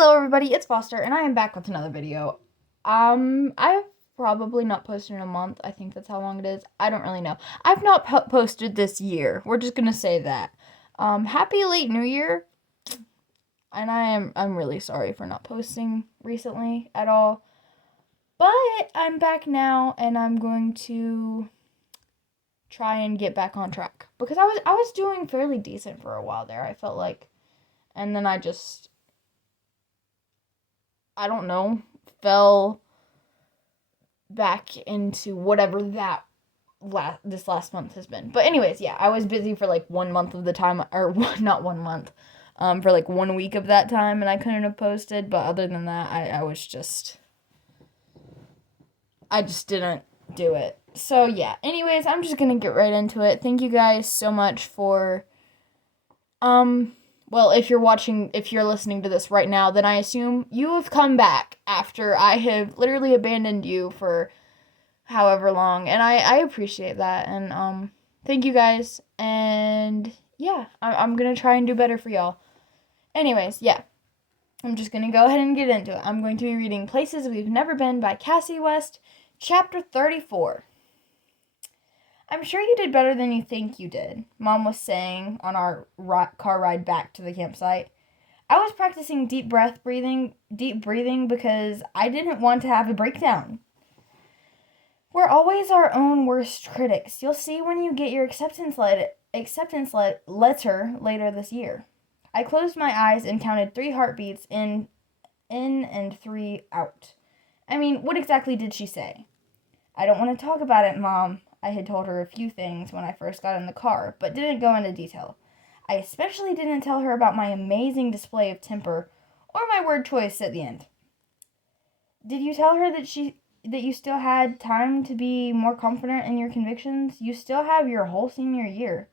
Hello everybody, it's Foster, and I am back with another video. I've probably not posted in a month. I think that's how long it is. I don't really know. I've not posted this year. We're just gonna say that. Happy late New Year. And I'm really sorry for not posting recently at all. But I'm back now, and I'm going to try and get back on track because I was doing fairly decent for a while there. I felt like, and then I don't know, fell back into whatever that this last month has been. But anyways, yeah, I was busy for like 1 month of the time, or not 1 month, for like 1 week of that time, and I couldn't have posted. But other than that, I just didn't do it. So yeah. Anyways, I'm just gonna get right into it. Thank you guys so much for well, if you're listening to this right now, then I assume you have come back after I have literally abandoned you for however long, and I appreciate that, and thank you guys, and yeah, I'm gonna try and do better for y'all. Anyways, yeah, I'm just gonna go ahead and get into it. I'm going to be reading Places We've Never Been by Kasie West, chapter 34. I'm sure you did better than you think you did, Mom was saying on our car ride back to the campsite. I was practicing deep breathing because I didn't want to have a breakdown. We're always our own worst critics. You'll see when you get your acceptance letter later this year. I closed my eyes and counted 3 heartbeats in and 3 out. I mean, what exactly did she say? I don't want to talk about it, Mom. I had told her a few things when I first got in the car, but didn't go into detail. I especially didn't tell her about my amazing display of temper or my word choice at the end. Did you tell her that you still had time to be more confident in your convictions? You still have your whole senior year.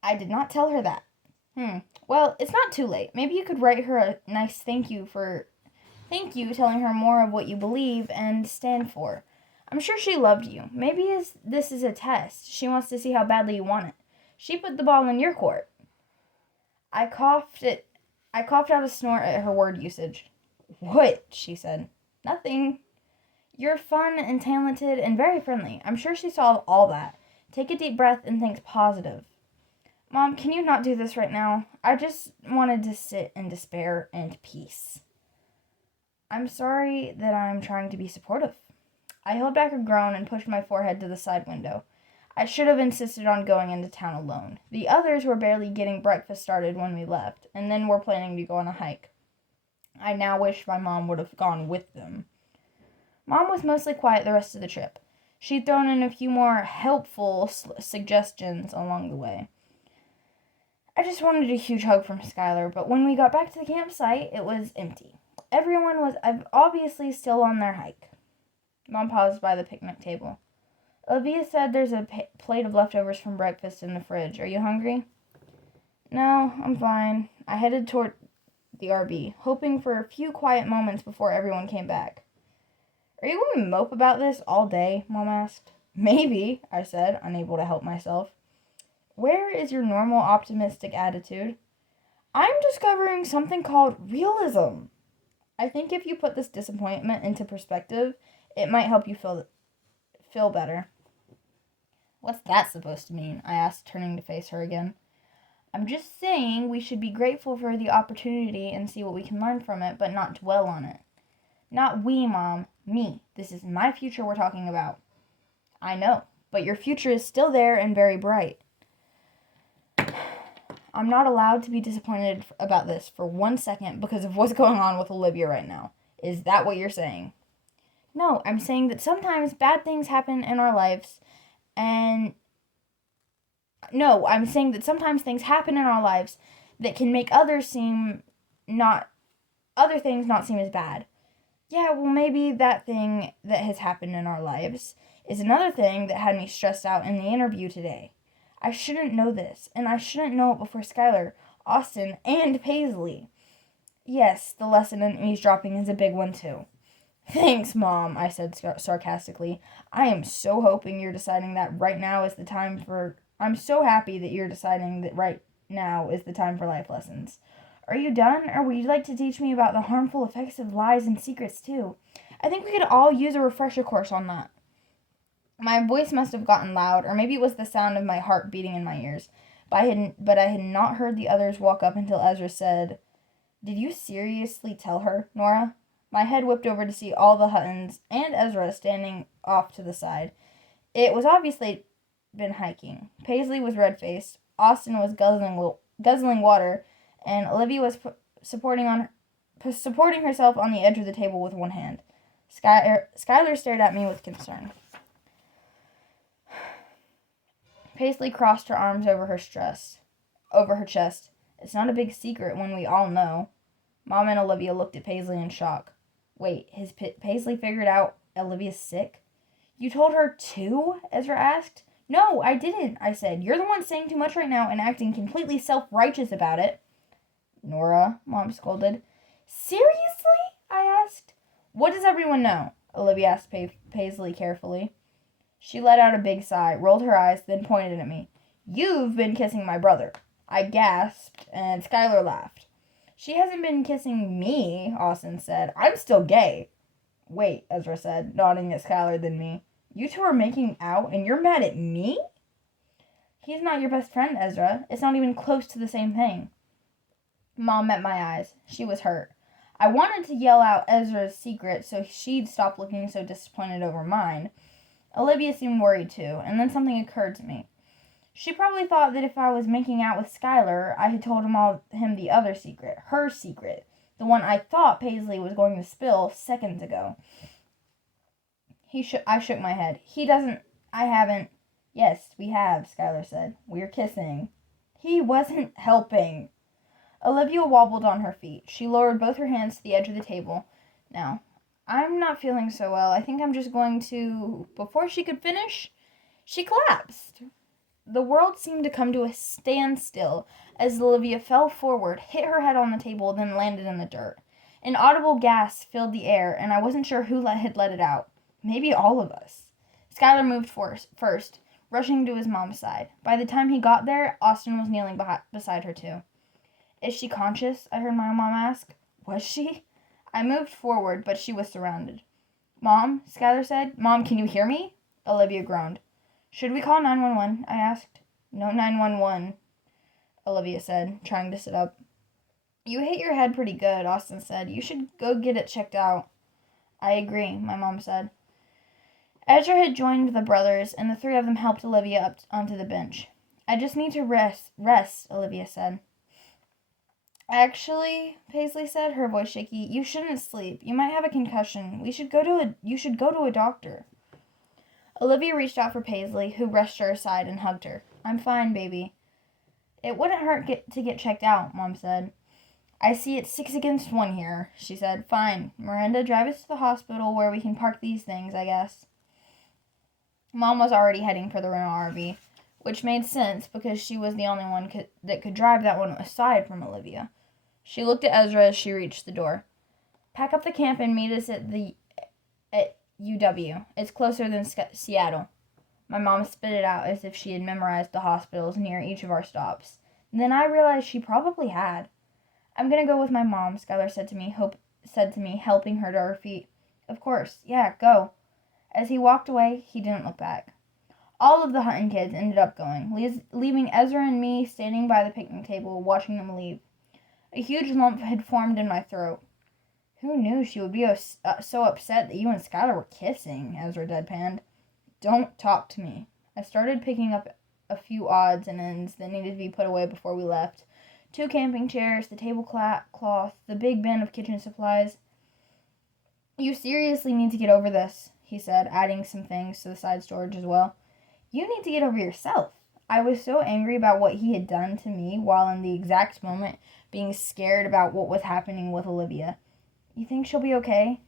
I did not tell her that. Well, it's not too late. Maybe you could write her a nice thank you, telling her more of what you believe and stand for. I'm sure she loved you. Maybe this is a test. She wants to see how badly you want it. She put the ball in your court. I coughed out a snort at her word usage. What? She said. Nothing. You're fun and talented and very friendly. I'm sure she saw all that. Take a deep breath and think positive. Mom, can you not do this right now? I just wanted to sit in despair and peace. I'm sorry that I'm trying to be supportive. I held back a groan and pushed my forehead to the side window. I should have insisted on going into town alone. The others were barely getting breakfast started when we left, and then were planning to go on a hike. I now wish my mom would have gone with them. Mom was mostly quiet the rest of the trip. She'd thrown in a few more helpful suggestions along the way. I just wanted a huge hug from Skylar, but when we got back to the campsite, it was empty. Everyone was obviously still on their hike. Mom paused by the picnic table. Olivia said there's a plate of leftovers from breakfast in the fridge. Are you hungry? No, I'm fine. I headed toward the RV, hoping for a few quiet moments before everyone came back. Are you going to mope about this all day? Mom asked. Maybe, I said, unable to help myself. Where is your normal optimistic attitude? I'm discovering something called realism. I think if you put this disappointment into perspective, it might help you feel better. What's that supposed to mean? I asked, turning to face her again. I'm just saying we should be grateful for the opportunity and see what we can learn from it, but not dwell on it. Not we, Mom. Me. This is my future we're talking about. I know, but your future is still there and very bright. I'm not allowed to be disappointed about this for 1 second because of what's going on with Olivia right now. Is that what you're saying? No, I'm saying that sometimes bad things happen in our lives, and... No, I'm saying that sometimes things happen in our lives that can make other things not seem as bad. Yeah, well, maybe that thing that has happened in our lives is another thing that had me stressed out in the interview today. I shouldn't know this, and I shouldn't know it before Skylar, Austin, and Paisley. Yes, the lesson in eavesdropping is a big one, too. Thanks, Mom, I said sarcastically. I am so hoping you're deciding that right now is the time for... I'm so happy that you're deciding that right now is the time for life lessons. Are you done, or would you like to teach me about the harmful effects of lies and secrets, too? I think we could all use a refresher course on that. My voice must have gotten loud, or maybe it was the sound of my heart beating in my ears. But I had not heard the others walk up until Ezra said, "Did you seriously tell her, Nora?" My head whipped over to see all the Huttons and Ezra standing off to the side. It was obviously been hiking. Paisley was red-faced, Austin was guzzling water, and Olivia was supporting herself on the edge of the table with one hand. Skylar stared at me with concern. Paisley crossed her arms over her chest. It's not a big secret when we all know. Mom and Olivia looked at Paisley in shock. Wait, has Paisley figured out Olivia's sick? You told her too? Ezra asked. No, I didn't, I said. You're the one saying too much right now and acting completely self-righteous about it. Nora, Mom scolded. Seriously? I asked. What does everyone know? Olivia asked Paisley carefully. She let out a big sigh, rolled her eyes, then pointed at me. You've been kissing my brother. I gasped, and Skylar laughed. She hasn't been kissing me, Austin said. I'm still gay. Wait, Ezra said, nodding at Skylar then me. You two are making out, and you're mad at me? He's not your best friend, Ezra. It's not even close to the same thing. Mom met my eyes. She was hurt. I wanted to yell out Ezra's secret so she'd stop looking so disappointed over mine. Olivia seemed worried too, and then something occurred to me. She probably thought that if I was making out with Skylar, I had told him the other secret, her secret, the one I thought Paisley was going to spill seconds ago. I shook my head. I haven't. Yes, we have, Skylar said. We're kissing. He wasn't helping. Olivia wobbled on her feet. She lowered both her hands to the edge of the table. Now, I'm not feeling so well. I think I'm just going to... Before she could finish, she collapsed. The world seemed to come to a standstill as Olivia fell forward, hit her head on the table, then landed in the dirt. An audible gasp filled the air, and I wasn't sure who had let it out. Maybe all of us. Skylar moved first, rushing to his mom's side. By the time he got there, Austin was kneeling beside her too. Is she conscious? I heard my mom ask. Was she? I moved forward, but she was surrounded. Mom, Skylar said. Mom, can you hear me? Olivia groaned. Should we call 911? I asked. No 911, Olivia said, trying to sit up. You hit your head pretty good, Austin said. You should go get it checked out. I agree, my mom said. Ezra had joined the brothers, and the three of them helped Olivia up onto the bench. I just need to rest, Olivia said. Actually, Paisley said, her voice shaky, you shouldn't sleep. You might have a concussion. You should go to a doctor. Olivia reached out for Paisley, who rushed to her side and hugged her. I'm fine, baby. It wouldn't hurt to get checked out, Mom said. I see it's 6 against 1 here, she said. Fine. Miranda, drive us to the hospital where we can park these things, I guess. Mom was already heading for the rental RV, which made sense because she was the only one that could drive that one aside from Olivia. She looked at Ezra as she reached the door. Pack up the camp and meet us at UW. It's closer than Seattle. My mom spit it out as if she had memorized the hospitals near each of our stops. Then I realized she probably had. I'm going to go with my mom, Skylar said to me, helping her to her feet. Of course. Yeah, go. As he walked away, he didn't look back. All of the Hutton kids ended up going, leaving Ezra and me standing by the picnic table, watching them leave. A huge lump had formed in my throat. Who knew she would be so upset that you and Skylar were kissing, Ezra deadpanned. Don't talk to me. I started picking up a few odds and ends that needed to be put away before we left. 2 camping chairs, the tablecloth, the big bin of kitchen supplies. You seriously need to get over this, he said, adding some things to the side storage as well. You need to get over yourself. I was so angry about what he had done to me while in the exact moment being scared about what was happening with Olivia. You think she'll be okay?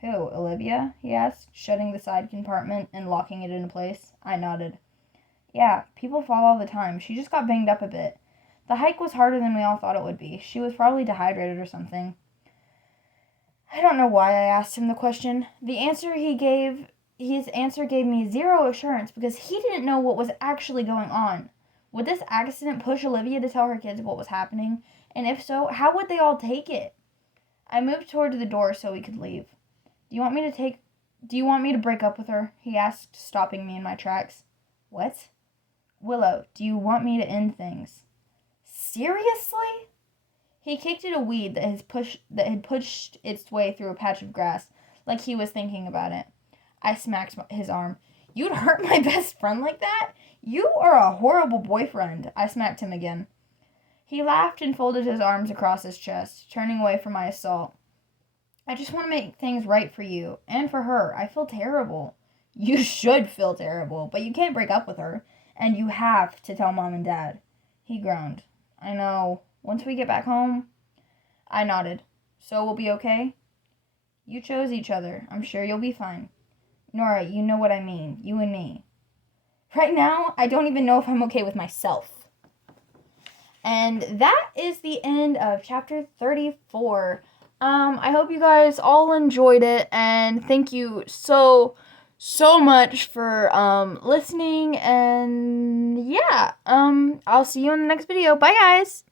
Who, Olivia? He asked, shutting the side compartment and locking it into place. I nodded. Yeah, people fall all the time. She just got banged up a bit. The hike was harder than we all thought it would be. She was probably dehydrated or something. I don't know why I asked him the question. His answer gave me zero assurance because he didn't know what was actually going on. Would this accident push Olivia to tell her kids what was happening? And if so, how would they all take it? I moved toward the door so we could leave. Do you want me to break up with her? He asked, stopping me in my tracks. What? Willow, do you want me to end things? Seriously? He kicked at a weed that had pushed its way through a patch of grass, like he was thinking about it. I smacked his arm. You'd hurt my best friend like that? You are a horrible boyfriend. I smacked him again. He laughed and folded his arms across his chest, turning away from my assault. I just want to make things right for you, and for her. I feel terrible. You should feel terrible, but you can't break up with her, and you have to tell Mom and Dad. He groaned. I know. Once we get back home? I nodded. So we'll be okay? You chose each other. I'm sure you'll be fine. Nora, you know what I mean. You and me. Right now, I don't even know if I'm okay with myself. And that is the end of chapter 34. I hope you guys all enjoyed it, and thank you so much for listening, and yeah, I'll see you in the next video. Bye, guys!